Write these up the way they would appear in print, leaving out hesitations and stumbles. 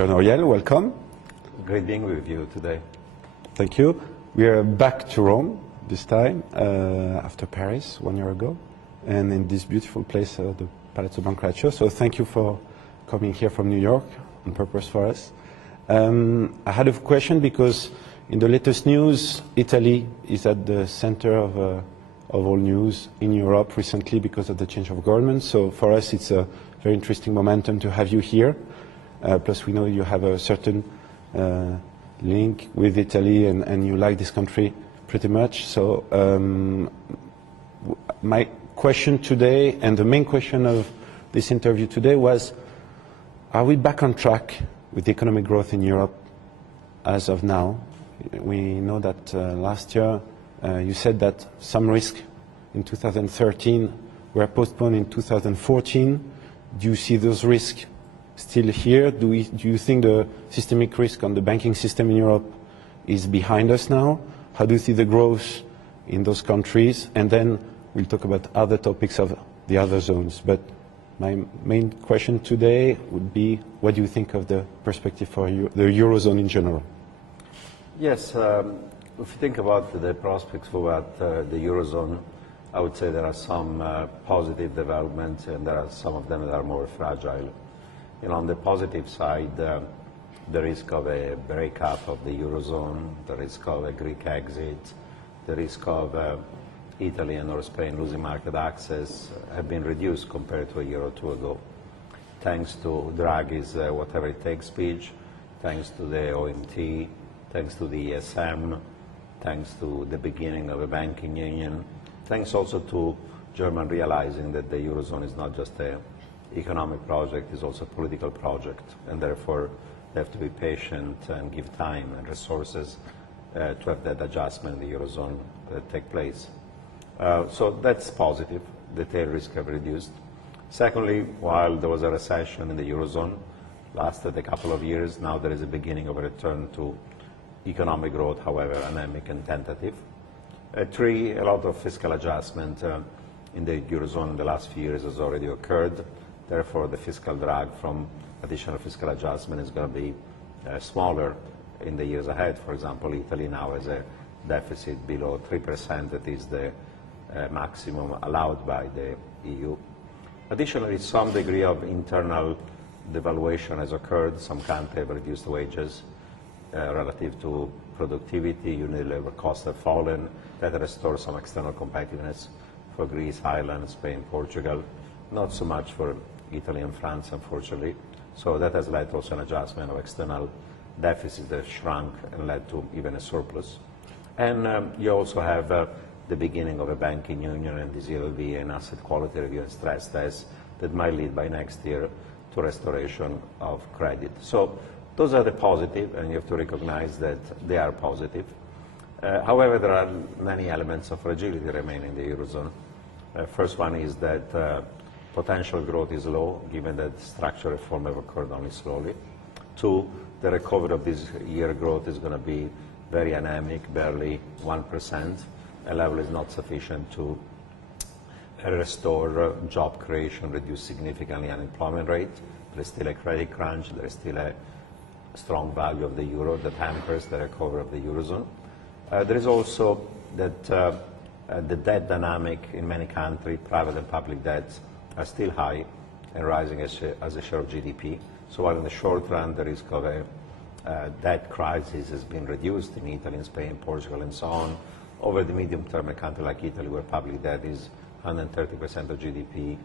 Dear Nouriel, welcome. Great being with you today. Thank you. We are back to Rome this time, after Paris 1 year ago, and in this beautiful place, the Palazzio Brancaccio. So thank you for coming here from New York on purpose for us. I had a question because in the latest news, Italy is at the center of all news in Europe recently because of the change of government. So for us, it's a very interesting momentum to have you here. Plus, we know you have a certain link with Italy, and you like this country pretty much. So my question today, and the main question of this interview today was, are we back on track with economic growth in Europe as of now? We know that last year you said that some risks in 2013 were postponed in 2014. Do you see those risks still here? Do you think the systemic risk on the banking system in Europe is behind us now? How do you see the growth in those countries? And then we'll talk about other topics of the other zones. But my main question today would be, what do you think of the perspective for the Eurozone in general? Yes, if you think about the prospects for the Eurozone, I would say there are some positive developments, and there are some of them that are more fragile. You know, on the positive side, the risk of a breakup of the Eurozone, the risk of a Greek exit, the risk of Italy and or Spain losing market access have been reduced compared to a year or two ago, thanks to Draghi's whatever it takes speech, thanks to the OMT, thanks to the ESM, thanks to the beginning of a banking union, thanks also to Germany realizing that the Eurozone is not just an economic project, it's also a political project, and therefore they have to be patient and give time and resources to have that adjustment in the Eurozone take place. So that's positive. The tail risk have reduced. Secondly, while there was a recession in the Eurozone, lasted a couple of years, now there is a beginning of a return to economic growth, however anemic and tentative. Three, a lot of fiscal adjustment in the Eurozone in the last few years has already occurred. Therefore, the fiscal drag from additional fiscal adjustment is going to be smaller in the years ahead. For example, Italy now has a deficit below 3%. That is the maximum allowed by the EU. Additionally, some degree of internal devaluation has occurred. Some countries have reduced wages relative to productivity. Unit labor costs have fallen. That restores some external competitiveness for Greece, Ireland, Spain, Portugal. Not so much for Italy and France, unfortunately. So that has led to also an adjustment of external deficits that shrunk and led to even a surplus. And you also have the beginning of a banking union, and this year will be an asset quality review and stress test that might lead by next year to restoration of credit. So those are the positive, and you have to recognize that they are positive. However, there are many elements of fragility remaining in the Eurozone. First one is that potential growth is low, given that structural reform have occurred only slowly. Two, the recovery of this year growth is going to be very anemic, barely 1%. A level is not sufficient to restore job creation, reduce significantly unemployment rate. There is still a credit crunch. There is still a strong value of the euro that hampers the recovery of the Eurozone. There is also that the debt dynamic in many countries, private and public debts, are still high and rising as a share of GDP. So while in the short run the risk of a debt crisis has been reduced in Italy, in Spain, Portugal, and so on, over the medium term, a country like Italy, where public debt is 130% of GDP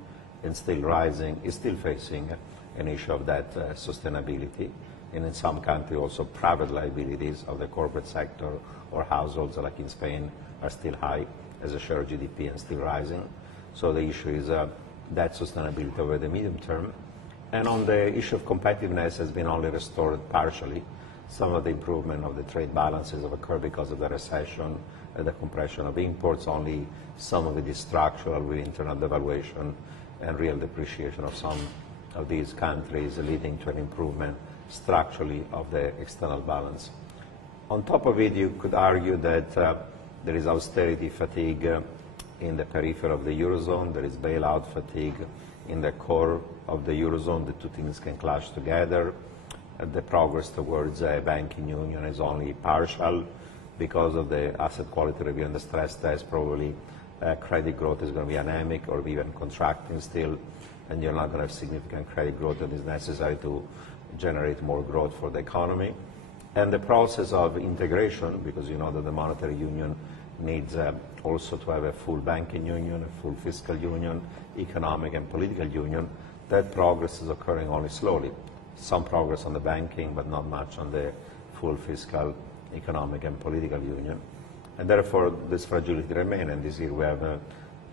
and still rising, is still facing an issue of debt sustainability. And in some countries also private liabilities of the corporate sector or households, like in Spain, are still high as a share of GDP and still rising. So the issue is debt sustainability over the medium term. And on the issue of competitiveness has been only restored partially. Some of the improvement of the trade balances have occurred because of the recession and the compression of imports. Only some of it is structural with internal devaluation and real depreciation of some of these countries, leading to an improvement structurally of the external balance. On top of it, you could argue that there is austerity fatigue in the periphery of the Eurozone. There is bailout fatigue in the core of the Eurozone. The two things can clash together. the progress towards a banking union is only partial because of the asset quality review and the stress test. Probably credit growth is going to be anemic or even contracting still, and you're not going to have significant credit growth that is necessary to generate more growth for the economy. And the process of integration, because you know that the monetary union needs also to have a full banking union, a full fiscal union, economic and political union, that progress is occurring only slowly. Some progress on the banking, but not much on the full fiscal, economic and political union. And therefore, this fragility remains. And this year we have a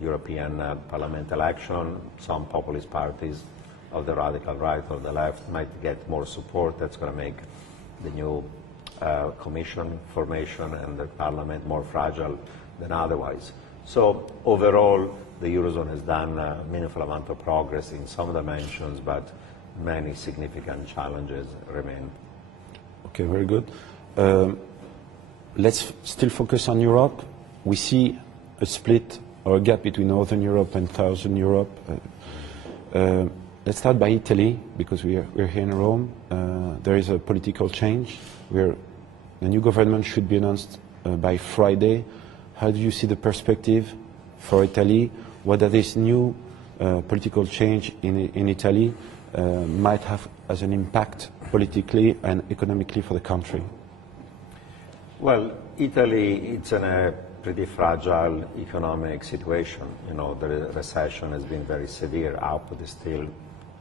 European Parliament election. Some populist parties of the radical right or the left might get more support. That's going to make the new Commission formation and the Parliament more fragile than otherwise. So overall, the Eurozone has done a meaningful amount of progress in some dimensions, but many significant challenges remain. Okay, very good. Let's still focus on Europe. We see a split or a gap between Northern Europe and Southern Europe. Let's start by Italy, because we're here in Rome. There is a political change where the new government should be announced by Friday. How do you see the perspective for Italy? What are this new political change in Italy might have as an impact politically and economically for the country? Well, Italy, it's in a pretty fragile economic situation. You know, the recession has been very severe. Output is still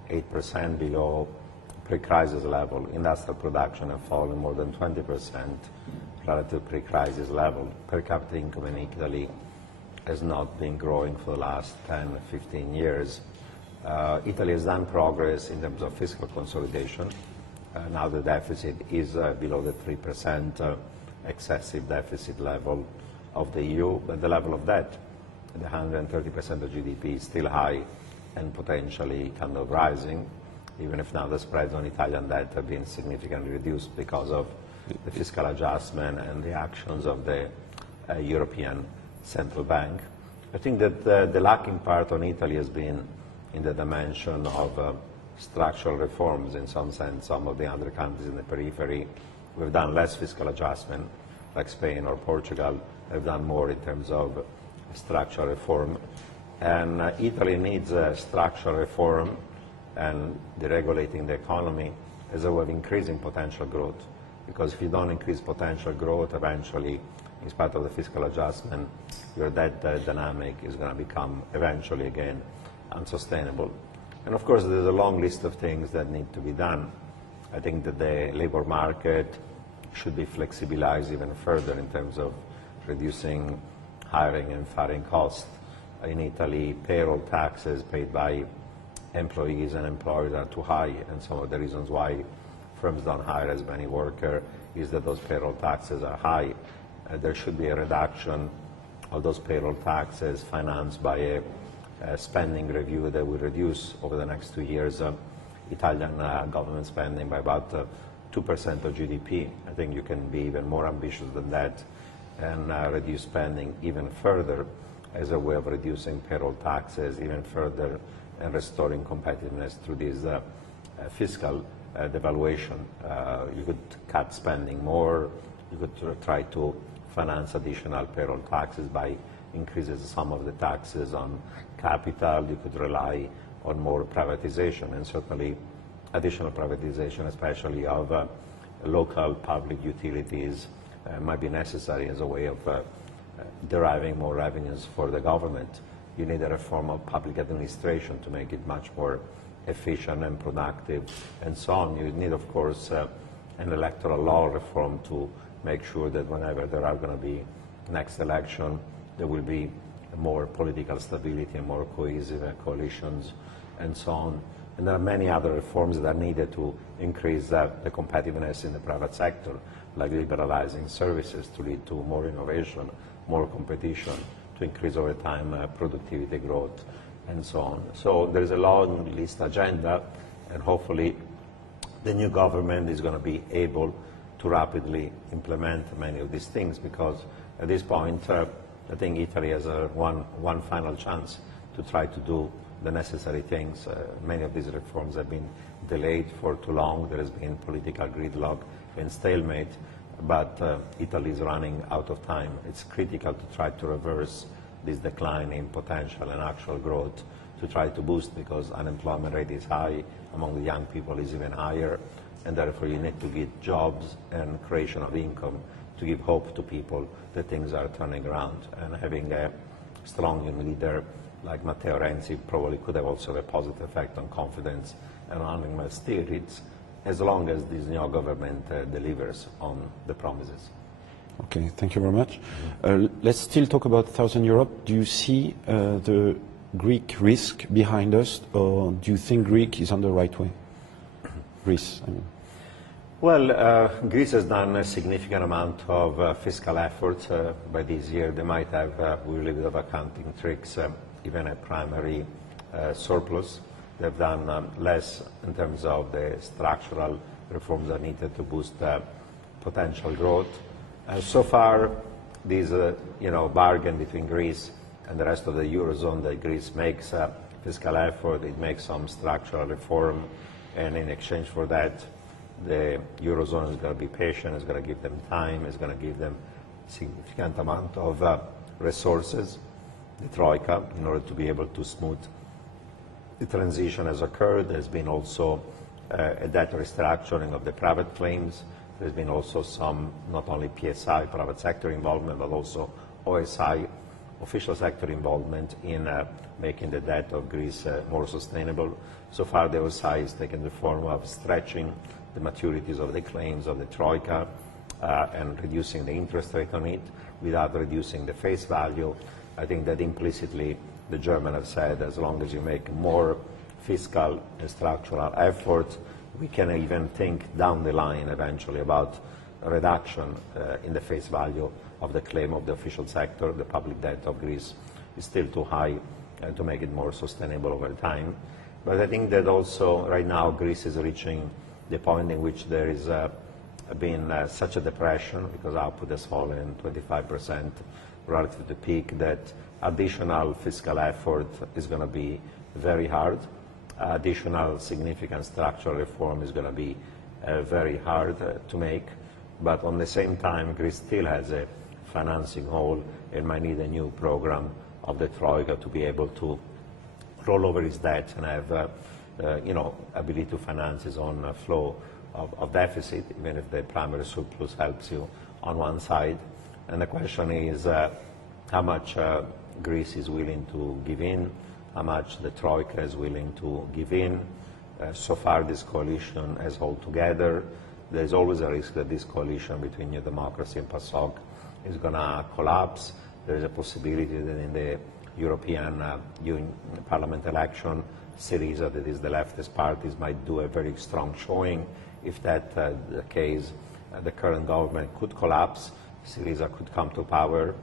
8% below pre-crisis level. Industrial production has fallen more than 20% relative pre-crisis level. Per capita income in Italy has not been growing for the last 10, 15 years. Italy has done progress in terms of fiscal consolidation. Now the deficit is below the 3% excessive deficit level of the EU, but the level of debt, the 130% of GDP, is still high and potentially kind of rising, even if now the spreads on Italian debt have been significantly reduced because of the fiscal adjustment and the actions of the European Central Bank. I think that the lacking part on Italy has been in the dimension of structural reforms. In some sense, some of the other countries in the periphery, we've done less fiscal adjustment, like Spain or Portugal, have done more in terms of structural reform. And Italy needs a structural reform and deregulating the economy as a way of increasing potential growth. Because if you don't increase potential growth, eventually, in spite of the fiscal adjustment, your debt dynamic is going to become eventually again unsustainable. And of course, there's a long list of things that need to be done. I think that the labor market should be flexibilized even further in terms of reducing hiring and firing costs. In Italy, payroll taxes paid by employees and employers are too high, and some of the reasons why firms don't hire as many workers is that those payroll taxes are high. There should be a reduction of those payroll taxes financed by a spending review that will reduce over the next 2 years Italian government spending by about 2% of GDP. I think you can be even more ambitious than that and reduce spending even further as a way of reducing payroll taxes even further and restoring competitiveness through this fiscal devaluation. You could cut spending more, you could try to finance additional payroll taxes by increasing some of the taxes on capital, you could rely on more privatization, and certainly additional privatization, especially of local public utilities, might be necessary as a way of deriving more revenues for the government. You need a reform of public administration to make it much more efficient and productive, and so on. You need, of course, an electoral law reform to make sure that whenever there are going to be next election, there will be more political stability and more cohesive coalitions, and so on. And there are many other reforms that are needed to increase the competitiveness in the private sector, like liberalizing services to lead to more innovation, more competition, to increase over time productivity growth, and so on. So there is a long list agenda, and hopefully the new government is going to be able to rapidly implement many of these things, because at this point I think Italy has one final chance to try to do the necessary things. Many of these reforms have been delayed for too long. There has been political gridlock and stalemate, but Italy is running out of time. It's critical to try to reverse this decline in potential and actual growth, to try to boost, because unemployment rate is high, among the young people is even higher, and therefore you need to give jobs and creation of income to give hope to people that things are turning around. And having a strong young leader like Matteo Renzi probably could have also a positive effect on confidence and on animal spirits, as long as this new government delivers on the promises. Okay, thank you very much. Let's still talk about Southern Europe. Do you see the Greek risk behind us, or do you think Greece is on the right way? Greece, I mean. Well, Greece has done a significant amount of fiscal efforts by this year. They might have, with a little bit of accounting tricks, even a primary surplus. They've done less in terms of the structural reforms that are needed to boost potential growth. So far, this bargain between Greece and the rest of the Eurozone, that Greece makes a fiscal effort, it makes some structural reform, and in exchange for that, the Eurozone is going to be patient, is going to give them time, is going to give them significant amount of resources, the Troika, in order to be able to smooth the transition has occurred. There's been also a debt restructuring of the private claims. There's been also some, not only PSI, private sector involvement, but also OSI, official sector involvement in making the debt of Greece more sustainable. So far, the OSI has taken the form of stretching the maturities of the claims of the Troika and reducing the interest rate on it without reducing the face value. I think that implicitly the Germans have said, as long as you make more fiscal and structural effort, we can even think down the line eventually about a reduction in the face value of the claim of the official sector. The public debt of Greece is still too high to make it more sustainable over time. But I think that also right now Greece is reaching the point in which there is been such a depression, because output has fallen 25% relative to the peak, that additional fiscal effort is going to be very hard. Additional significant structural reform is going to be very hard to make. But on the same time, Greece still has a financing hole and might need a new program of the Troika to be able to roll over its debt and have ability to finance its own flow of deficit, even if the primary surplus helps you on one side. And the question is how much Greece is willing to give in, how much the Troika is willing to give in. So far, this coalition has held together. There's always a risk that this coalition between New Democracy and PASOK is going to collapse. There's a possibility that in the European Parliament election, Syriza, that is the leftist parties, might do a very strong showing. If that's the case, the current government could collapse. Syriza could come to power.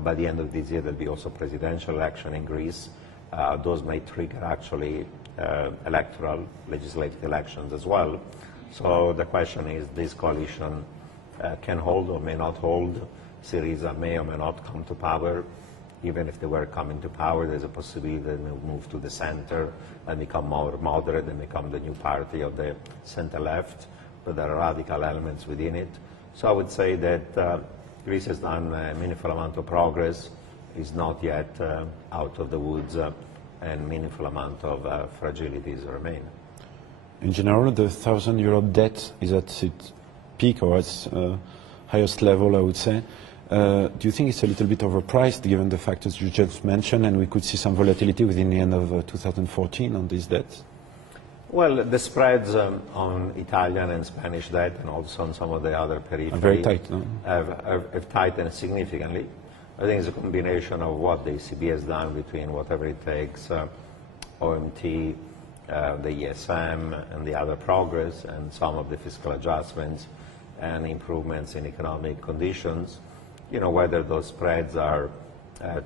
By the end of this year, there'll be also presidential election in Greece. Those may trigger actually electoral, legislative elections as well. So the question is, this coalition can hold or may not hold. Syriza may or may not come to power. Even if they were coming to power, there's a possibility that they will move to the center and become more moderate and become the new party of the center-left, but there are radical elements within it. So I would say that Greece has done a meaningful amount of progress, is not yet out of the woods, and meaningful amount of fragilities remain. In general, the Southern Europe debt is at its peak or its highest level, I would say. Do you think it's a little bit overpriced, given the factors you just mentioned, and we could see some volatility within the end of 2014 on these debts? Well, the spreads on Italian and Spanish debt, and also on some of the other periphery, are very tight, no? have tightened significantly. I think it's a combination of what the ECB has done between whatever it takes, OMT, the ESM, and the other progress, and some of the fiscal adjustments and improvements in economic conditions. Whether those spreads are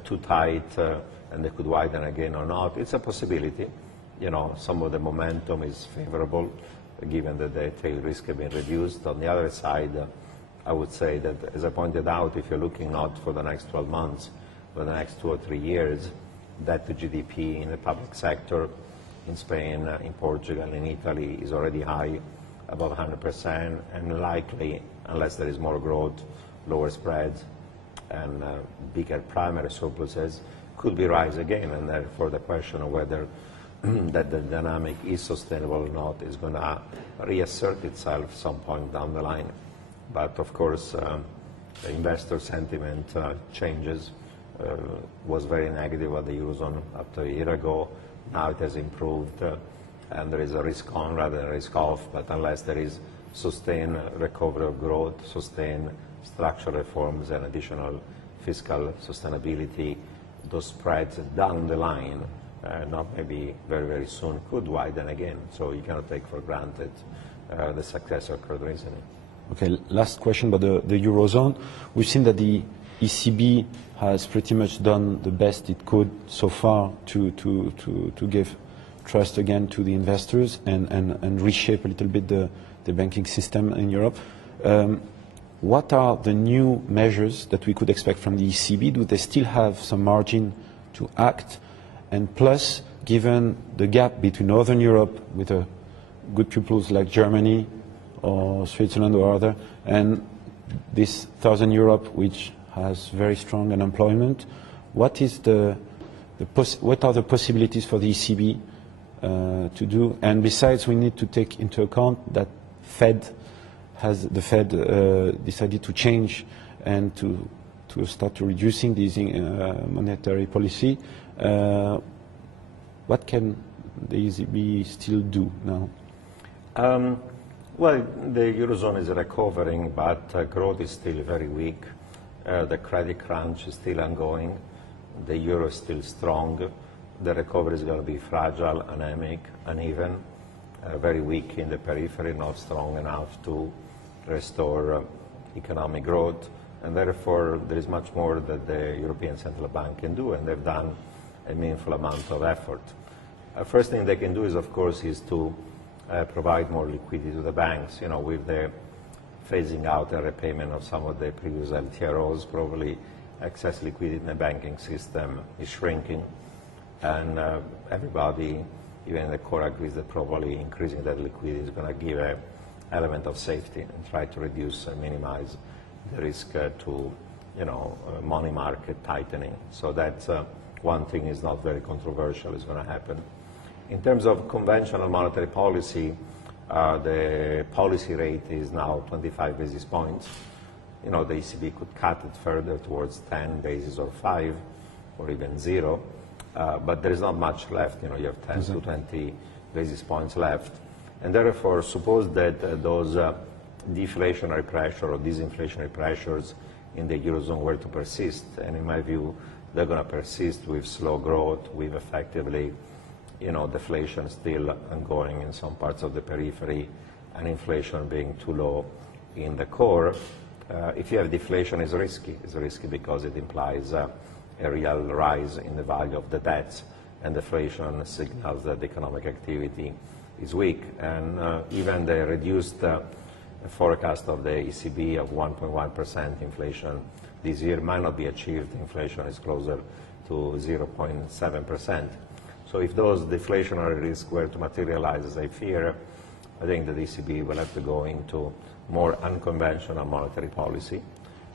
too tight and they could widen again or not, it's a possibility. Some of the momentum is favorable, given that the tail risk has been reduced. On the other side, I would say that, as I pointed out, if you're looking not for the next 12 months, but the next 2 or 3 years, debt to GDP in the public sector in Spain, in Portugal, in Italy is already high, above 100%, and likely, unless there is more growth, lower spreads, and bigger primary surpluses, could be rise again, and therefore the question of whether that the dynamic is sustainable or not is going to reassert itself some point down the line. But of course, the investor sentiment changes. Was very negative at the Eurozone up to a year ago. Now it has improved, and there is a risk on rather than risk off, but unless there is sustained recovery of growth, sustained structural reforms and additional fiscal sustainability, those spreads down the line, not maybe very, very soon, could widen again. So you cannot take for granted the success of current reasoning. Okay, last question about the Eurozone. We've seen that the ECB has pretty much done the best it could so far to give trust again to the investors and reshape a little bit the banking system in Europe. What are the new measures that we could expect from the ECB? Do they still have some margin to act? And plus, given the gap between Northern Europe with good pupils like Germany or Switzerland or other, and this Southern Europe, which has very strong unemployment, what are the possibilities for the ECB to do? And besides, we need to take into account that the Fed decided to change and to start to reducing these monetary policy. What can the ECB still do now? Well, the Eurozone is recovering, but growth is still very weak. The credit crunch is still ongoing. The euro is still strong. The recovery is going to be fragile, anemic, uneven, very weak in the periphery, not strong enough to restore economic growth. And therefore, there is much more that the European Central Bank can do, and they've done a meaningful amount of effort. First thing they can do is, of course, is to provide more liquidity to the banks. You know, with the phasing out and repayment of some of the previous LTROs, probably excess liquidity in the banking system is shrinking, and everybody, even the core, agrees that probably increasing that liquidity is going to give an element of safety and try to reduce and minimize the risk to, money market tightening. So that's one thing is not very controversial is going to happen. In terms of conventional monetary policy, the policy rate is now 25 basis points. The ECB could cut it further towards 10 basis or 5 or even 0, but there is not much left. You have 10 to 20 basis points left. And therefore, suppose that those deflationary pressure or disinflationary pressures in the Eurozone were to persist, and in my view, they're going to persist with slow growth, with effectively deflation still ongoing in some parts of the periphery, and inflation being too low in the core. If you have deflation, it's risky. It's risky because it implies a real rise in the value of the debts, and deflation signals that economic activity is weak. And even the reduced forecast of the ECB of 1.1% inflation this year might not be achieved. Inflation is closer to 0.7%. So if those deflationary risks were to materialize as I fear, I think that the ECB will have to go into more unconventional monetary policy.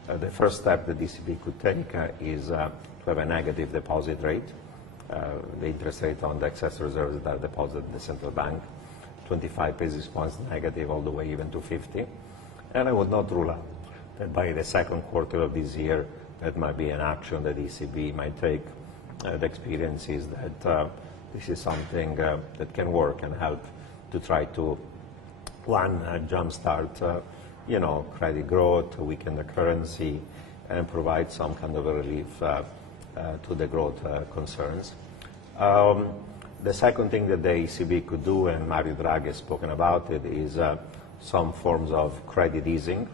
The first step that the ECB could take is to have a negative deposit rate. The interest rate on the excess reserves that are deposited in the central bank, 25 basis points negative all the way even to 50. And I would not rule out that by the second quarter of this year, that might be an action that the ECB might take. The experience is that this is something that can work and help to try to, one, jumpstart, credit growth, weaken the currency, and provide some kind of a relief to the growth concerns. The second thing that the ECB could do, and Mario Draghi has spoken about it, is some forms of credit easing.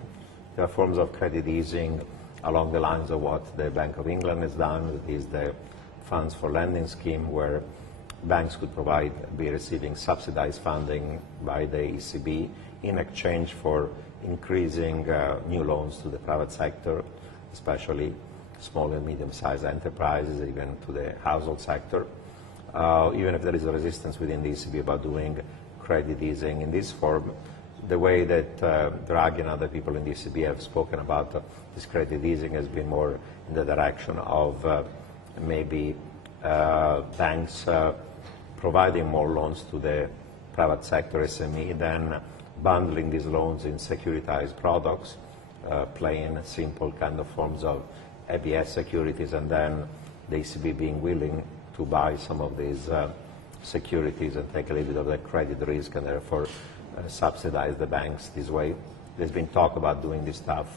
There are forms of credit easing along the lines of what the Bank of England has done. That is the funds for lending scheme, where banks could be receiving subsidized funding by the ECB in exchange for increasing new loans to the private sector, especially small and medium-sized enterprises, even to the household sector. Even if there is a resistance within the ECB about doing credit easing in this form, the way that Draghi and other people in the ECB have spoken about this credit easing has been more in the direction of maybe banks providing more loans to the private sector SME than bundling these loans in securitized products, plain, simple kind of forms of ABS securities, and then the ECB being willing to buy some of these securities and take a little bit of the credit risk and therefore subsidize the banks this way. There's been talk about doing this stuff.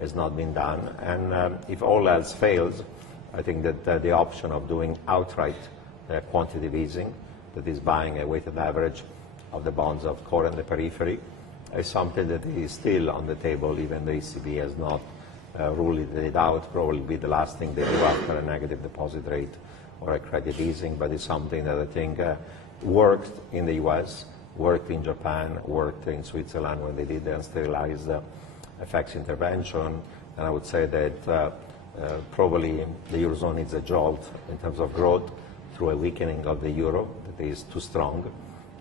It's not been done. And if all else fails, I think that the option of doing outright quantitative easing, that is buying a weighted average of the bonds of core and the periphery, is something that is still on the table. Even the ECB has not ruled it out. Probably be the last thing they do after a negative deposit rate or a credit easing, but it's something that I think worked in the US, worked in Japan, worked in Switzerland when they did the unsterilized FX intervention. And I would say that probably the Eurozone needs a jolt in terms of growth through a weakening of the euro that is too strong.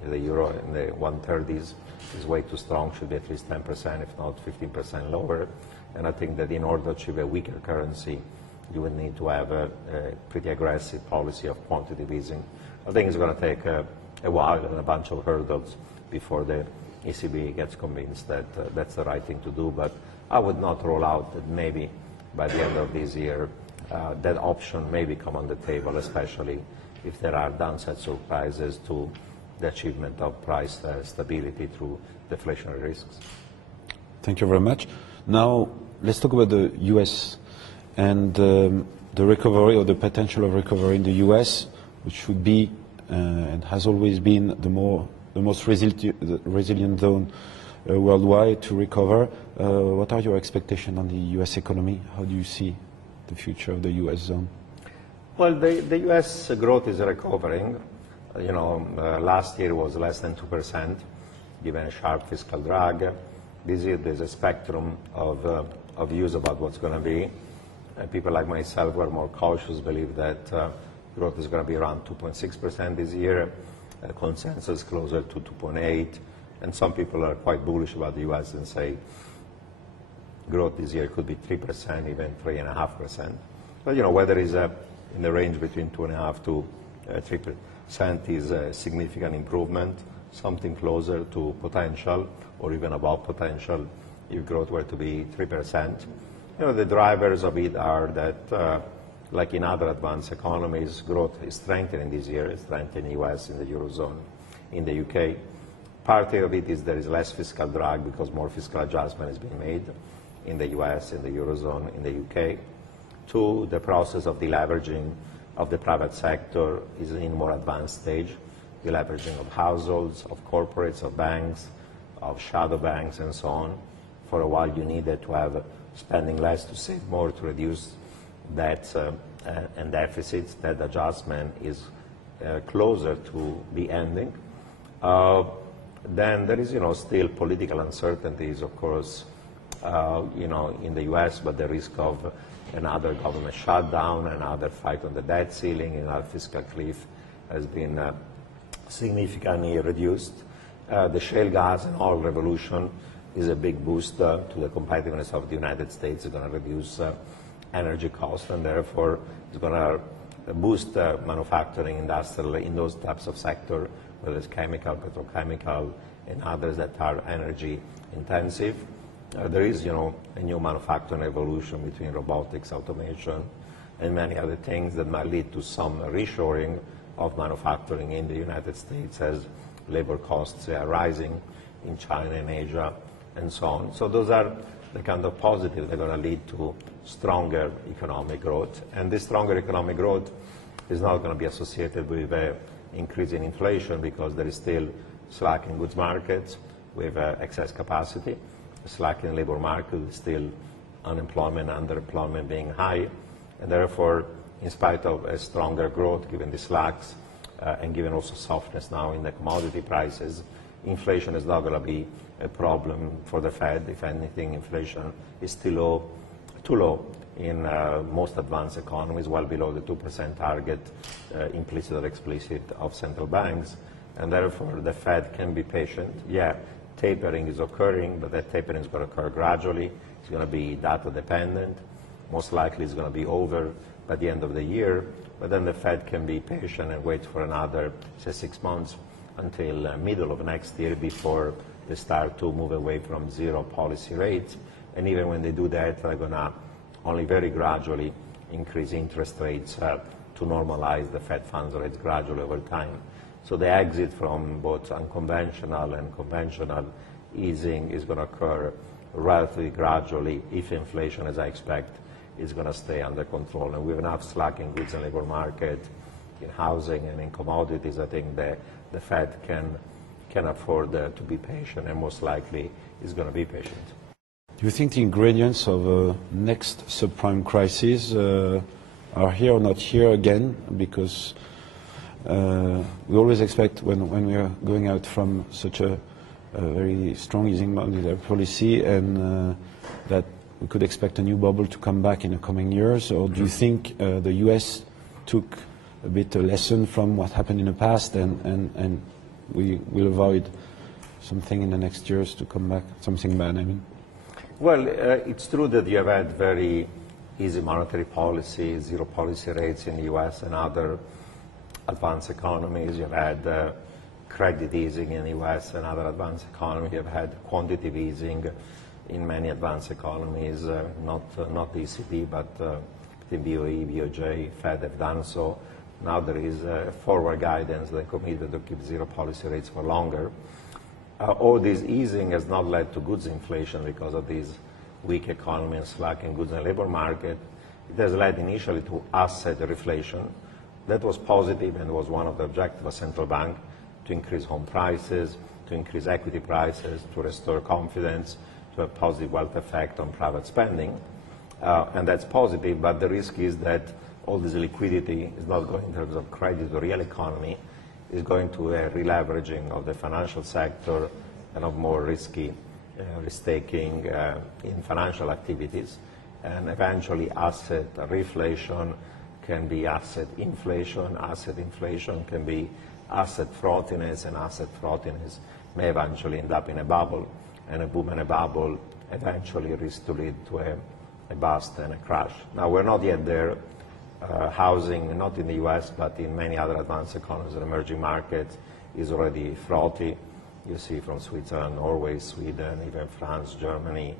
The euro in the 130s is way too strong, should be at least 10%, if not 15% lower. And I think that in order to achieve a weaker currency, you would need to have a pretty aggressive policy of quantitative easing. I think it's going to take a while and a bunch of hurdles before the ECB gets convinced that that's the right thing to do. But I would not rule out that maybe by the end of this year that option may become on the table, especially if there are downside surprises to the achievement of price stability through deflationary risks. Thank you very much. Now, let's talk about the US and the recovery or the potential of recovery in the US, which should be and has always been the most resilient zone worldwide to recover. What are your expectations on the US economy? How do you see the future of the US zone? Well, the US growth is recovering. You know, last year was less than 2%, given a sharp fiscal drag. This year there's a spectrum of views about what's going to be. People like myself who are more cautious believe that growth is going to be around 2.6% this year. Consensus closer to 2.8%. And some people are quite bullish about the US and say growth this year could be 3%, even 3.5%. But, you know, whether it's in the range between 2.5% to 3% is a significant improvement, something closer to potential or even above potential if growth were to be 3%. You know, the drivers of it are that, like in other advanced economies, growth is strengthening this year, it's strengthening in the US, in the Eurozone, in the UK. Part of it is there is less fiscal drag because more fiscal adjustment is being made in the US, in the Eurozone, in the UK. Two, the process of deleveraging of the private sector is in a more advanced stage. Deleveraging of households, of corporates, of banks, of shadow banks, and so on. For a while, you needed to have spending less to save more to reduce debts and deficits. That adjustment is closer to the ending. Then there is, you know, still political uncertainties, of course, you know, in the US, but the risk of another government shutdown, another fight on the debt ceiling, another fiscal cliff has been significantly reduced. The shale gas and oil revolution is a big boost to the competitiveness of the United States. It's going to reduce energy costs, and therefore it's going to boost manufacturing, industrial, in those types of sector, whether it's chemical, petrochemical, and others that are energy intensive. There is, you know, a new manufacturing revolution between robotics, automation, and many other things that might lead to some reshoring of manufacturing in the United States as labor costs are rising in China and Asia and so on. So those are the kind of positives that are going to lead to stronger economic growth. And this stronger economic growth is not going to be associated with an increase in inflation because there is still slack in goods markets with excess capacity. Slack in the labor market is still unemployment, underemployment being high. And therefore, in spite of a stronger growth, given the slacks, and given also softness now in the commodity prices, inflation is not going to be a problem for the Fed. If anything, inflation is still low, too low in most advanced economies, well below the 2% target, implicit or explicit, of central banks. And therefore, the Fed can be patient. Yeah, tapering is occurring, but that tapering is going to occur gradually. It's going to be data dependent. Most likely it's going to be over by the end of the year. But then the Fed can be patient and wait for another, say, 6 months until middle of next year before they start to move away from zero policy rates. And even when they do that, they're going to only very gradually increase interest rates to normalize the Fed funds rates gradually over time. So the exit from both unconventional and conventional easing is going to occur relatively gradually if inflation, as I expect, is going to stay under control. And we have enough slack in goods and labor market, in housing and in commodities. I think the Fed can afford to be patient, and most likely is going to be patient. Do you think the ingredients of a next subprime crisis are here or not here again? Because we always expect when we are going out from such a very strong easing monetary policy and that we could expect a new bubble to come back in the coming years, or do you think the US took a bit a lesson from what happened in the past and we will avoid something in the next years to come back, something bad, I mean? Well, it's true that you have had very easy monetary policy, zero policy rates in the US and other advanced economies. You've had credit easing in the US and other advanced economies. You've had quantitative easing in many advanced economies, not the ECB, but the BOE, BOJ, Fed have done so. Now there is forward guidance that committed to keep zero policy rates for longer. All this easing has not led to goods inflation because of this weak economy and slack in goods and labor market. It has led initially to asset reflation. That was positive and was one of the objectives of central bank, to increase home prices, to increase equity prices, to restore confidence, to have positive wealth effect on private spending. And that's positive, but the risk is that all this liquidity is not going in terms of credit or real economy, is going to a releveraging of the financial sector and of more risky risk-taking in financial activities. And eventually asset reflation can be asset inflation can be asset frothiness, and asset frothiness may eventually end up in a bubble, and a boom and a bubble eventually risks to lead to a bust and a crash. Now, we're not yet there. Housing, not in the US, but in many other advanced economies and emerging markets, is already frothy. You see from Switzerland, Norway, Sweden, even France, Germany,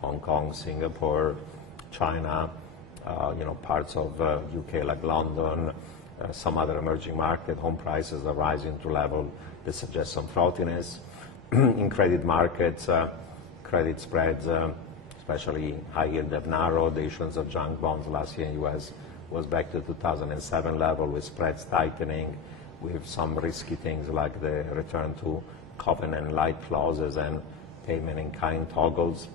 Hong Kong, Singapore, China, parts of UK like London, some other emerging market, home prices are rising to level that suggest some frothiness. In credit markets, credit spreads, especially high yield, have narrowed. The issuance of junk bonds last year in the US was back to 2007 level, with spreads tightening, with some risky things like the return to covenant light clauses and payment in kind toggles.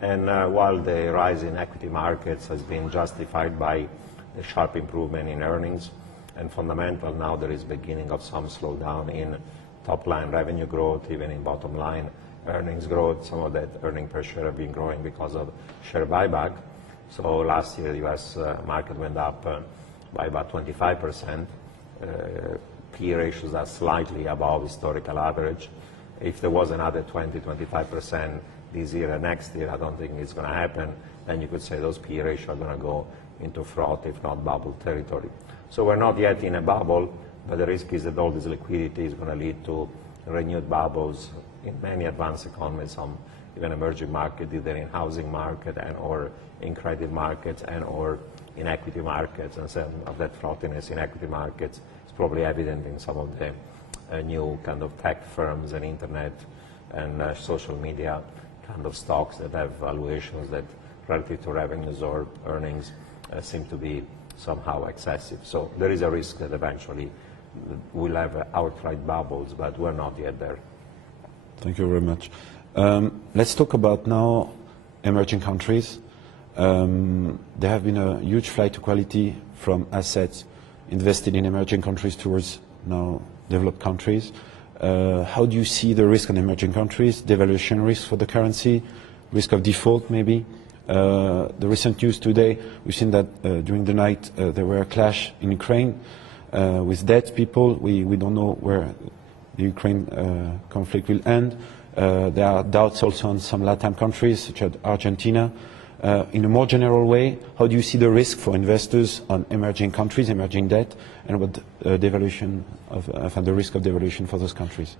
And while the rise in equity markets has been justified by the sharp improvement in earnings and fundamental, now there is beginning of some slowdown in top line revenue growth, even in bottom line earnings growth. Some of that earning per share have been growing because of share buyback. So last year, the US market went up by about 25%. P ratios are slightly above historical average. If there was another 20-25% this year and next year, I don't think it's going to happen. Then you could say those P ratios are going to go into froth, if not bubble territory. So we're not yet in a bubble, but the risk is that all this liquidity is going to lead to renewed bubbles in many advanced economies, some even emerging markets, either in housing market and or in credit markets and or in equity markets. And some of that frothiness in equity markets is probably evident in some of the new kind of tech firms and internet and social media kind of stocks that have valuations that relative to revenues or earnings seem to be somehow excessive. So there is a risk that eventually we'll have outright bubbles, but we're not yet there. Thank you very much. Let's talk about now emerging countries. There have been a huge flight to quality from assets invested in emerging countries towards now developed countries. How do you see the risk on emerging countries, devaluation risk for the currency, risk of default maybe, The recent news today, we've seen that during the night there were a clash in Ukraine with dead people. We don't know where the Ukraine conflict will end. There are doubts also on some Latin countries, such as Argentina. In a more general way, how do you see the risk for investors on emerging countries, emerging debt, and what devaluation of the risk of devaluation for those countries?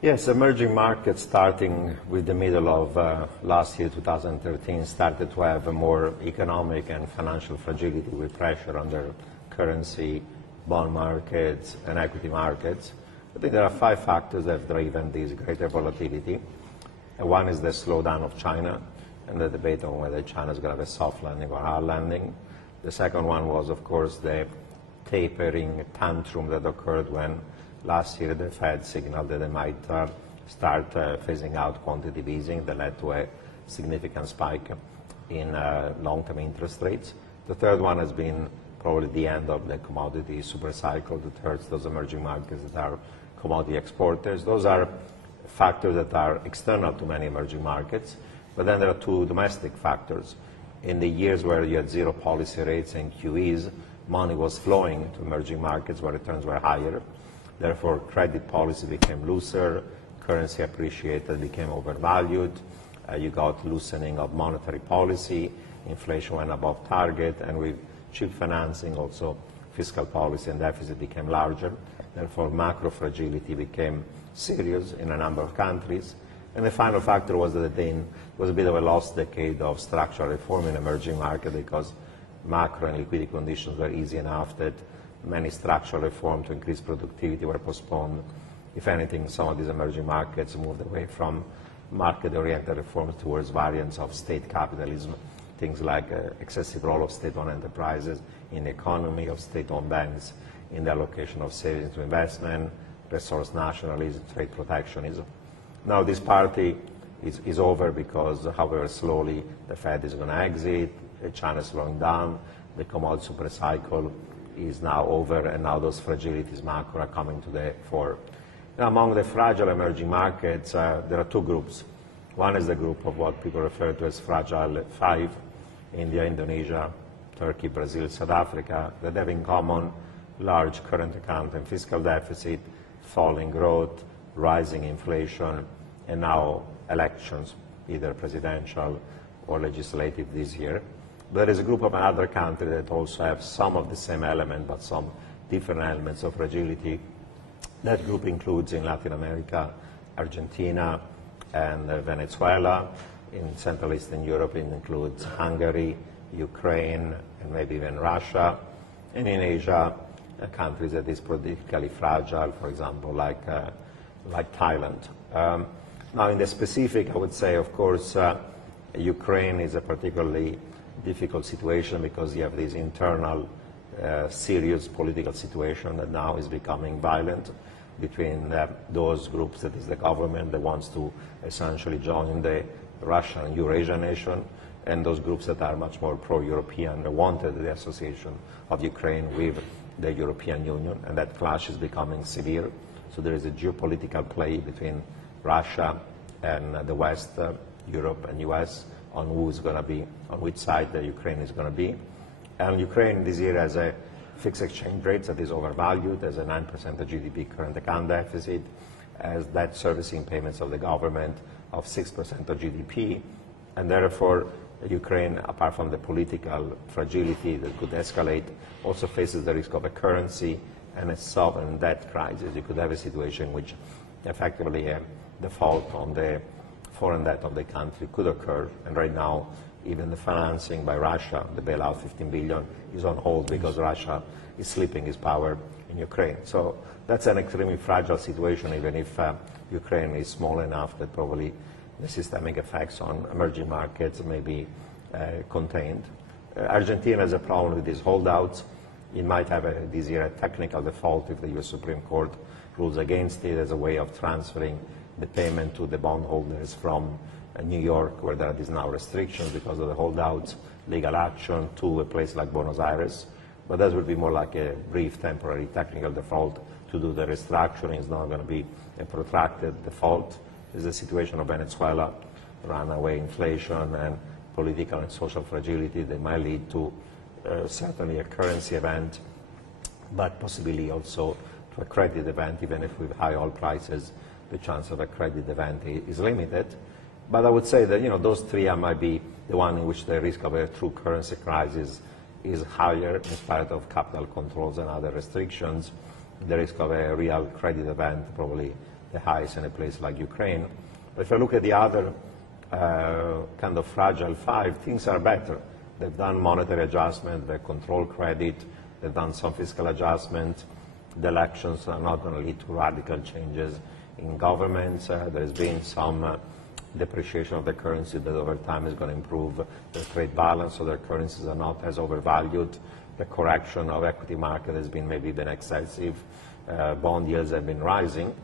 Yes, emerging markets, starting with the middle of last year, 2013, started to have a more economic and financial fragility with pressure on their currency, bond markets, and equity markets. I think there are 5 factors that have driven this greater volatility. And one is the slowdown of China and the debate on whether China is going to have a soft landing or hard landing. The second one was, of course, the tapering tantrum that occurred when last year the Fed signaled that they might start phasing out quantitative easing that led to a significant spike in long-term interest rates. The third one has been probably the end of the commodity super cycle that hurts those emerging markets that are commodity exporters. Those are factors that are external to many emerging markets. But then there are 2 domestic factors. In the years where you had zero policy rates and QEs, money was flowing to emerging markets where returns were higher. Therefore, credit policy became looser, currency appreciated, became overvalued. You got loosening of monetary policy, inflation went above target, and with cheap financing also fiscal policy and deficit became larger. Therefore, macro fragility became serious in a number of countries. And the final factor was that it was a bit of a lost decade of structural reform in emerging markets because macro and liquidity conditions were easy enough that many structural reforms to increase productivity were postponed. If anything, some of these emerging markets moved away from market-oriented reforms towards variants of state capitalism, things like excessive role of state-owned enterprises in the economy, of state-owned banks in the allocation of savings to investment, resource nationalism, trade protectionism. Now this party is over because, however slowly, the Fed is going to exit, China is slowing down, the commodity super cycle is now over, and now those fragilities macro are coming to the fore. Now, among the fragile emerging markets, there are 2 groups. One is the group of what people refer to as fragile 5, India, Indonesia, Turkey, Brazil, South Africa, that have in common large current account and fiscal deficit, falling growth, rising inflation, and now elections, either presidential or legislative this year. There is a group of other countries that also have some of the same element, but some different elements of fragility. That group includes in Latin America, Argentina and Venezuela. In Central Eastern Europe, it includes Hungary, Ukraine, and maybe even Russia. And in Asia, countries that is politically fragile, for example, like Thailand. Now, in the specific, I would say, of course, Ukraine is a particularly difficult situation because you have this internal serious political situation that now is becoming violent between those groups that is the government that wants to essentially join the Russian Eurasian nation and those groups that are much more pro-European and wanted the association of Ukraine with the European Union, and that clash is becoming severe. So there is a geopolitical play between Russia and the West, Europe and US, on who is going to be, on which side the Ukraine is going to be. And Ukraine this year has a fixed exchange rate that is overvalued, has a 9% of GDP current account deficit, has debt servicing payments of the government of 6% of GDP, and therefore Ukraine, apart from the political fragility that could escalate, also faces the risk of a currency and a sovereign debt crisis. You could have a situation in which effectively a default on the foreign debt of the country could occur, and right now even the financing by Russia, the bailout 15 billion, is on hold because Russia is slipping its power in Ukraine. So that's an extremely fragile situation, even if Ukraine is small enough that probably the systemic effects on emerging markets may be contained. Argentina has a problem with these holdouts. It might have this year a technical default if the US Supreme Court rules against it as a way of transferring the payment to the bondholders from New York, where there are these now restrictions because of the holdouts, legal action, to a place like Buenos Aires. But that would be more like a brief temporary technical default to do the restructuring. It's not going to be a protracted default. There's the situation of Venezuela, runaway inflation and political and social fragility that might lead to certainly a currency event, but possibly also to a credit event. Even if with high oil prices, the chance of a credit event is limited. But I would say that those three might be the one in which the risk of a true currency crisis is higher in spite of capital controls and other restrictions. The risk of a real credit event probably the highest in a place like Ukraine. But if I look at the other kind of fragile five, things are better. They've done monetary adjustment, they've controlled credit, they've done some fiscal adjustment. The elections are not going to lead to radical changes in governments. There's been some depreciation of the currency that over time is going to improve the trade balance, so their currencies are not as overvalued. The correction of equity market has been maybe been excessive. Bond yields have been rising.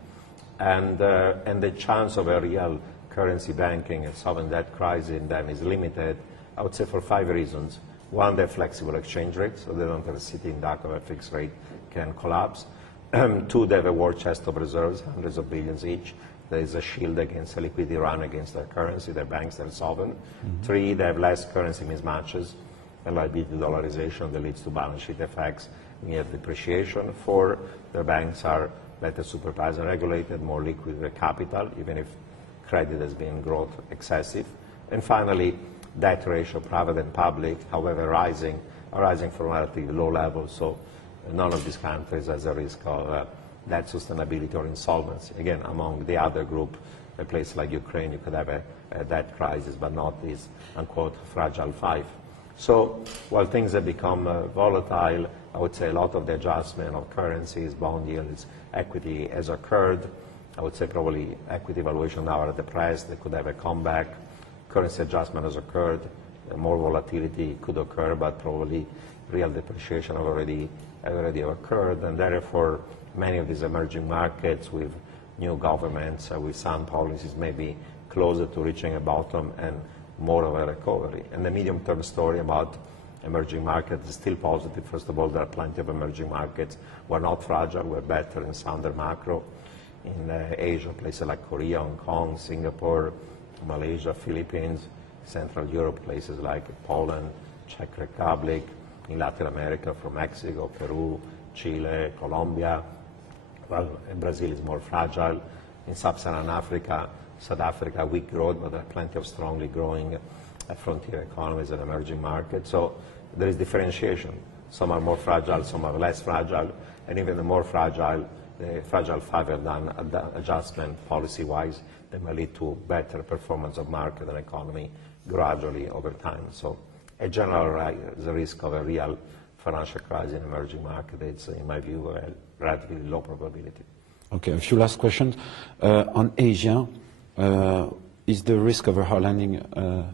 And the chance of a real currency banking and sovereign debt crisis in them is limited, I would say, for 5 reasons. One, they're flexible exchange rates, so they don't have a sitting duck of a fixed rate can collapse. 2, they have a war chest of reserves, hundreds of billions each. There is a shield against a liquidity run against their currency, their banks, their sovereign. 3, they have less currency mismatches and liability dollarization that leads to balance sheet effects. We have depreciation. 4, their banks are better supervised and regulated, more liquid with capital, even if credit has been growth excessive. And finally, debt ratio, private and public, however rising, are rising from relatively low levels. So none of these countries has a risk of debt sustainability or insolvency. Again, among the other group, a place like Ukraine, you could have a debt crisis, but not these, unquote, fragile 5. So while things have become volatile, I would say a lot of the adjustment of currencies, bond yields, equity has occurred. I would say probably equity valuation now are depressed. They could have a comeback. Currency adjustment has occurred. More volatility could occur, but probably real depreciation have already occurred. And therefore, many of these emerging markets with new governments, with sound policies, may be closer to reaching a bottom and more of a recovery. And the medium-term story about emerging markets is still positive. First of all, there are plenty of emerging markets. We're not fragile. We're better and sounder macro. In Asia, places like Korea, Hong Kong, Singapore, Malaysia, Philippines, Central Europe, places like Poland, Czech Republic, in Latin America, from Mexico, Peru, Chile, Colombia. Well, Brazil is more fragile. In Sub-Saharan Africa, South Africa, weak growth, but there are plenty of strongly growing frontier economies and emerging markets. So there is differentiation. Some are more fragile, some are less fragile, and even the more fragile, the fragile 5 have done adjustment policy-wise that may lead to better performance of market and economy gradually over time. So a general the risk of a real financial crisis in emerging markets, it's, in my view, a relatively low probability. Okay, a few last questions. On Asia, is the risk of a hard landing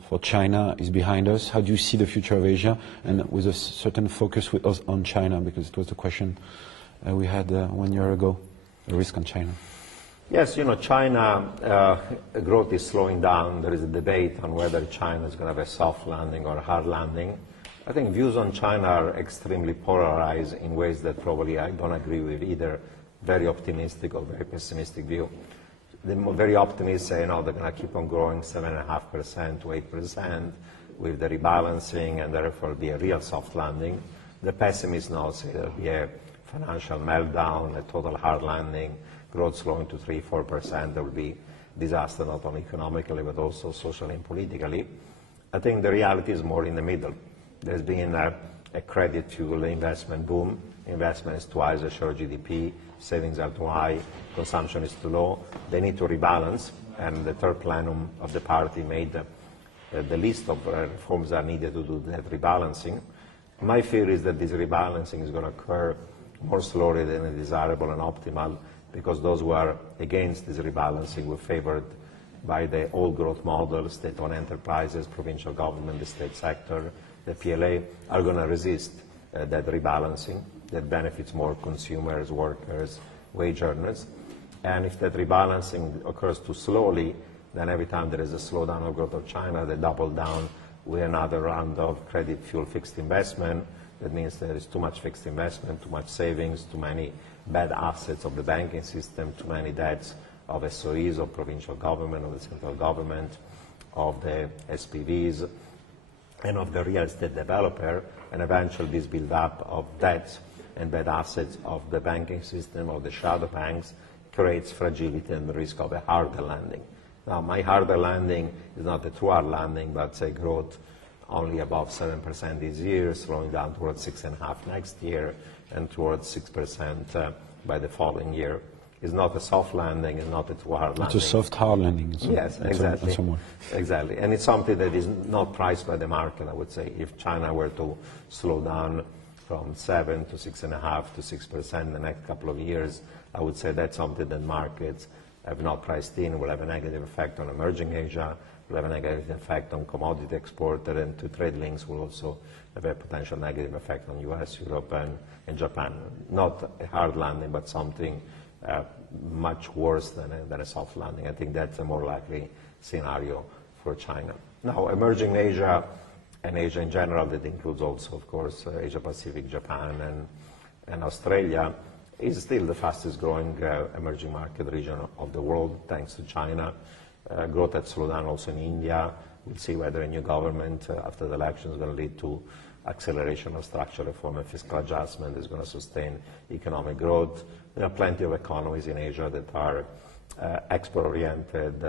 for China is behind us? How do you see the future of Asia, and with a certain focus on China, because it was the question we had 1 year ago, the risk on China? Yes, China growth is slowing down. There is a debate on whether China is going to have a soft landing or a hard landing. I think views on China are extremely polarized in ways that probably I don't agree with either very optimistic or very pessimistic view. The very optimists say, they're going to keep on growing 7.5% to 8% with the rebalancing, and therefore be a real soft landing. The pessimists now say there'll be a financial meltdown, a total hard landing, growth slowing to 3-4%. There will be disaster not only economically but also socially and politically. I think the reality is more in the middle. There's been a credit-fueled investment boom. Investment is twice the share of GDP. Savings are too high. Consumption is too low. They need to rebalance. And the third plenum of the party made the list of reforms that are needed to do that rebalancing. My fear is that this rebalancing is going to occur more slowly than is desirable and optimal, because those who are against this rebalancing were favored by the old growth model, state-owned enterprises, provincial government, the state sector, the PLA, are going to resist that rebalancing that benefits more consumers, workers, wage earners. And if that rebalancing occurs too slowly, then every time there is a slowdown of growth of China, they double down with another round of credit-fueled fixed investment. That means there is too much fixed investment, too much savings, too many bad assets of the banking system, too many debts of SOEs, of provincial government, of the central government, of the SPVs, and of the real estate developer, and eventually this build-up of debts and bad assets of the banking system, of the shadow banks, creates fragility and the risk of a harder landing. Now, my harder landing is not a true hard landing, but say growth only above 7% this year, slowing down towards 6.5% next year, and towards 6% by the following year. It's not a soft landing, it's not a true hard landing. It's a soft hard landing. Yes, exactly. Exactly. And it's something that is not priced by the market, I would say. If China were to slow down from 7 to 6.5 to 6% in the next couple of years, I would say that's something that markets have not priced in, will have a negative effect on emerging Asia, will have a negative effect on commodity exporter, and to trade links will also have a potential negative effect on US, Europe, and Japan. Not a hard landing, but something much worse than a soft landing. I think that's a more likely scenario for China. Now, emerging Asia and Asia in general, that includes also, of course, Asia Pacific, Japan, and Australia, is still the fastest growing emerging market region of the world, thanks to China. Growth has slowed down also in India. We'll see whether a new government after the election is going to lead to acceleration of structural reform and fiscal adjustment is going to sustain economic growth. There are plenty of economies in Asia that are export-oriented,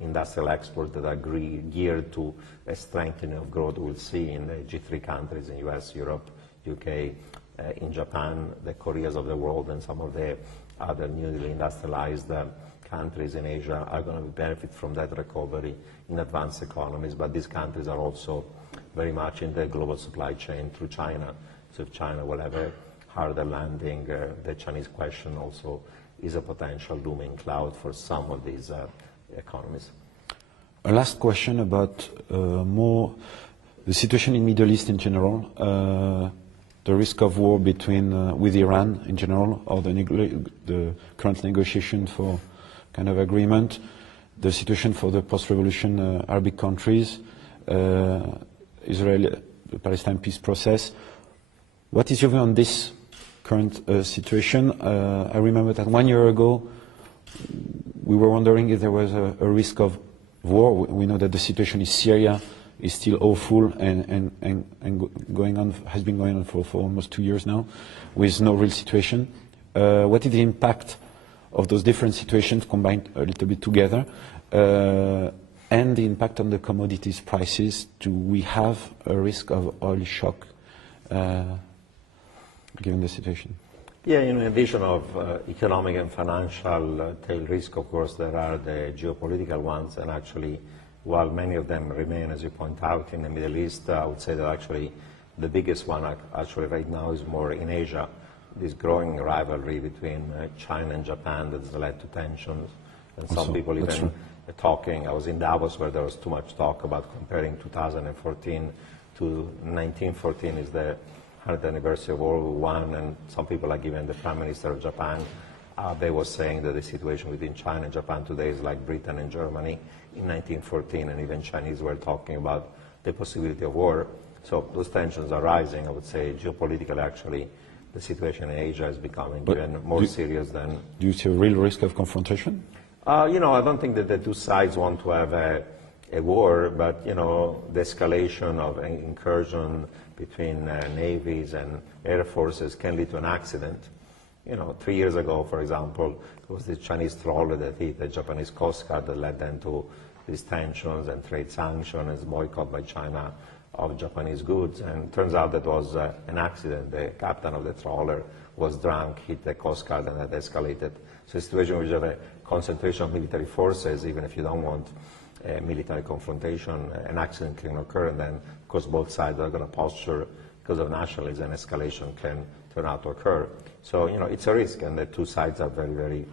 industrial exports that are geared to a strengthening of growth. We'll see in the G3 countries, in US, Europe, UK, in Japan, the Koreas of the world, and some of the other newly industrialized countries in Asia are going to benefit from that recovery in advanced economies. But these countries are also very much in the global supply chain through China. So if China will have a harder landing, the Chinese question also is a potential looming cloud for some of these economies. A last question about more the situation in Middle East in general, the risk of war between with Iran in general, or the current negotiation for kind of agreement, the situation for the post-revolution Arabic countries, Israel, the Palestine peace process. What is your view on this current situation? I remember that 1 year ago we were wondering if there was a risk of war. We know that the situation in Syria is still awful and going on, has been going on for almost 2 years now, with no real situation. What is the impact of those different situations combined a little bit together, and the impact on the commodities prices? Do we have a risk of oil shock given the situation? Yeah, in addition of economic and financial tail risk, of course, there are the geopolitical ones, and actually, while many of them remain, as you point out, in the Middle East, I would say that actually the biggest one actually right now is more in Asia. This growing rivalry between China and Japan that has led to tensions, and some people even talking. I was in Davos where there was too much talk about comparing 2014 to 1914 is the 100th anniversary of World War I, and some people, like even the Prime Minister of Japan, they were saying that the situation between China and Japan today is like Britain and Germany in 1914, and even Chinese were talking about the possibility of war. So those tensions are rising. I would say geopolitically, actually, the situation in Asia is becoming even more serious than... Do you see a real risk of confrontation? You know, I don't think that the two sides want to have a war, but, you know, the escalation of an incursion between navies and air forces can lead to an accident. You know, 3 years ago, for example, there was this Chinese trawler that hit the Japanese Coast Guard that led them to these tensions and trade sanctions and boycott by China of Japanese goods. And it turns out that was an accident. The captain of the trawler was drunk, hit the Coast Guard, and that escalated. So a situation where you have a concentration of military forces, even if you don't want a military confrontation, an accident can occur, and then, of course, both sides are going to posture because of nationalism, and escalation can turn out to occur. So, you know, it's a risk, and the two sides are very, very,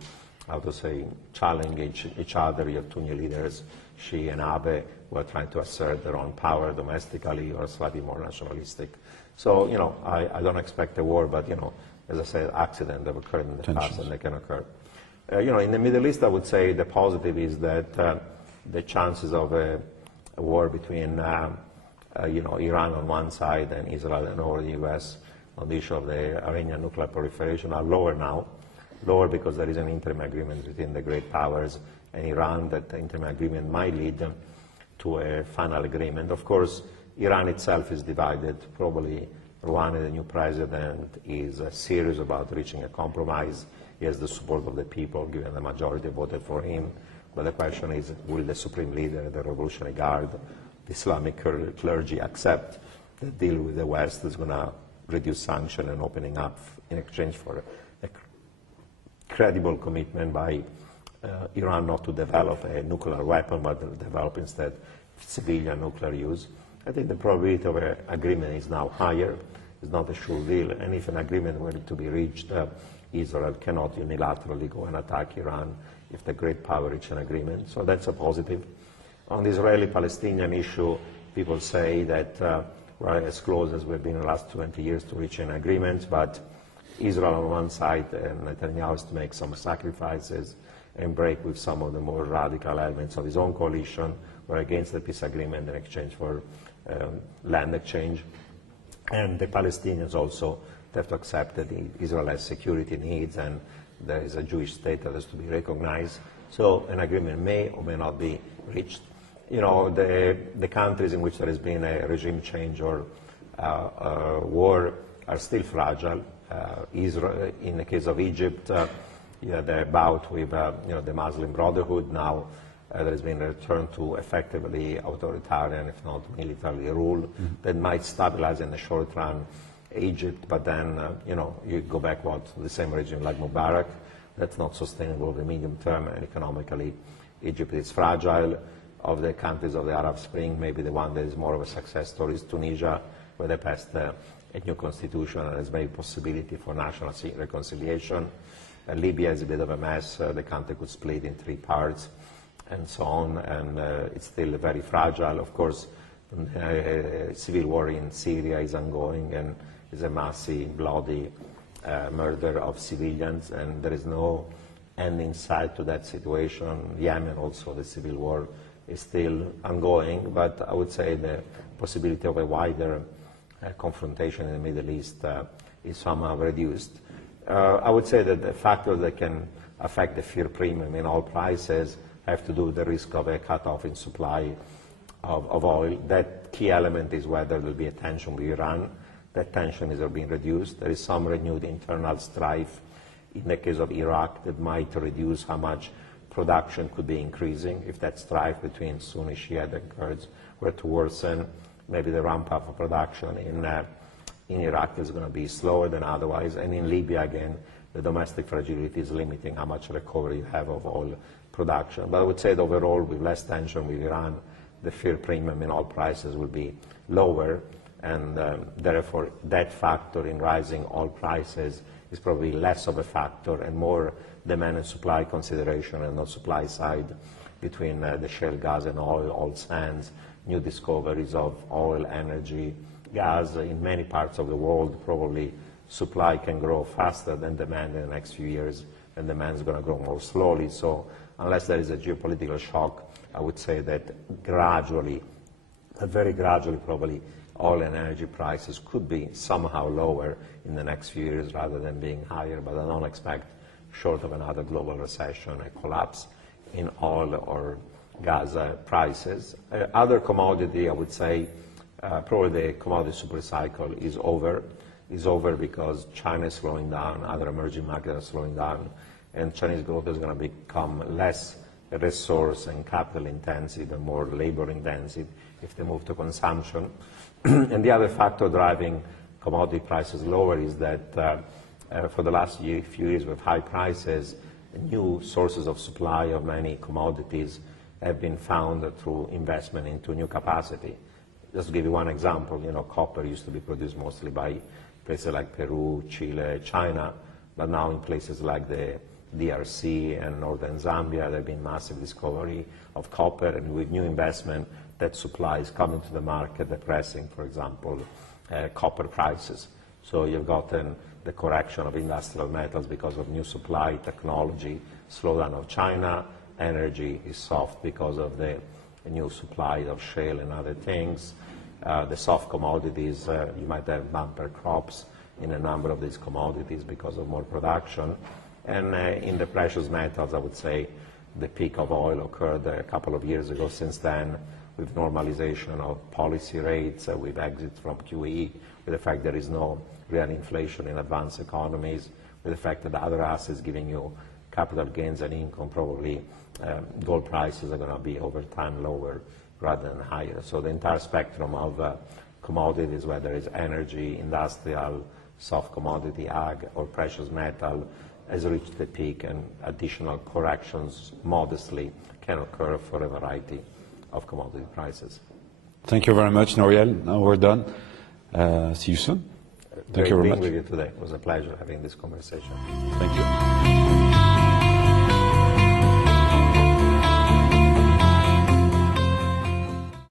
how to say, challenging each other. You have two new leaders, Xi and Abe, who are trying to assert their own power domestically or slightly more nationalistic. So, you know, I don't expect a war, but, you know, as I said, accidents have occurred in the past, and they can occur. You know, in the Middle East, I would say the positive is that the chances of a war between, you know, Iran on one side and Israel and or the U.S. on the issue of the Iranian nuclear proliferation are lower now. Lower because there is an interim agreement between the great powers and Iran. That the interim agreement might lead to a final agreement. Of course, Iran itself is divided. Probably Rouhani, the new president, is serious about reaching a compromise. He has the support of the people, given the majority voted for him. But the question is, will the supreme leader, the Revolutionary Guard, the Islamic clergy accept the deal with the West that's going to reduce sanction and opening up in exchange for a credible commitment by Iran not to develop a nuclear weapon, but to develop instead civilian nuclear use? I think the probability of an agreement is now higher. It's not a sure deal. And if an agreement were to be reached, Israel cannot unilaterally go and attack Iran if the great power reach an agreement. So that's a positive. On the Israeli-Palestinian issue, people say that we're as close as we've been in the last 20 years to reach an agreement, but Israel on one side and Netanyahu has to make some sacrifices and break with some of the more radical elements of his own coalition. We're against the peace agreement in exchange for land exchange. And the Palestinians also have to accept that Israel has security needs and there is a Jewish state that has to be recognized. So an agreement may or may not be reached. You know, the countries in which there has been a regime change or war are still fragile. Israel, in the case of Egypt, you had a bout with the Muslim Brotherhood. Now there has been a return to effectively authoritarian, if not military rule, that might stabilize in the short run Egypt, but then you go back to the same regime like Mubarak. That's not sustainable over the medium term, and economically Egypt is fragile. Of the countries of the Arab Spring, maybe the one that is more of a success story is Tunisia, where they passed a new constitution and there's maybe possibility for national reconciliation. Libya is a bit of a mess. The country could split in 3 parts and so on, and it's still very fragile. Of course, civil war in Syria is ongoing and is a massive, bloody murder of civilians, and there is no end in sight to that situation. Yemen also, the civil war is still ongoing, but I would say the possibility of a wider confrontation in the Middle East is somehow reduced. I would say that the factors that can affect the fear premium in oil prices have to do with the risk of a cutoff in supply of oil. That key element is whether there will be a tension with Iran. That tension is being reduced. There is some renewed internal strife in the case of Iraq that might reduce how much production could be increasing. If that strife between Sunni, Shia, and Kurds were to worsen, maybe the ramp-up of production in Iraq is going to be slower than otherwise. And in Libya, again, the domestic fragility is limiting how much recovery you have of oil production. But I would say that overall, with less tension with Iran, the fear premium in oil prices will be lower, and therefore that factor in rising oil prices is probably less of a factor and more demand and supply consideration and not supply side between the shale gas and oil sands, new discoveries of oil, energy, gas in many parts of the world. Probably supply can grow faster than demand in the next few years, and demand is going to grow more slowly. So unless there is a geopolitical shock, I would say that gradually, very gradually probably, oil and energy prices could be somehow lower in the next few years rather than being higher, but I don't expect, short of another global recession, a collapse in oil or gas prices. Other commodity, I would say, probably the commodity super cycle is over. Is over because China is slowing down, other emerging markets are slowing down, and Chinese growth is going to become less resource and capital intensive and more labor intensive if they move to consumption. And the other factor driving commodity prices lower is that for the last few years with high prices, new sources of supply of many commodities have been found through investment into new capacity. Just to give you one example, copper used to be produced mostly by places like Peru, Chile, China, but now in places like the DRC and northern Zambia, there have been massive discovery of copper, and with new investment, that supply is coming to the market, depressing, for example, copper prices. So you've gotten the correction of industrial metals because of new supply, technology, slowdown of China. Energy is soft because of the new supply of shale and other things. The soft commodities, you might have bumper crops in a number of these commodities because of more production. And in the precious metals, I would say the peak of oil occurred a couple of years ago. Since then, with normalization of policy rates, with exit from QE, with the fact there is no real inflation in advanced economies, with the fact that other assets giving you capital gains and income, probably gold prices are going to be over time lower rather than higher. So the entire spectrum of commodities, whether it's energy, industrial, soft commodity, ag, or precious metal, has reached the peak, and additional corrections modestly can occur for a variety of commodity prices. Thank you very much, Nouriel. Now we're done. See you soon. Thank you very much. Being with you today. It was a pleasure having this conversation. Thank you.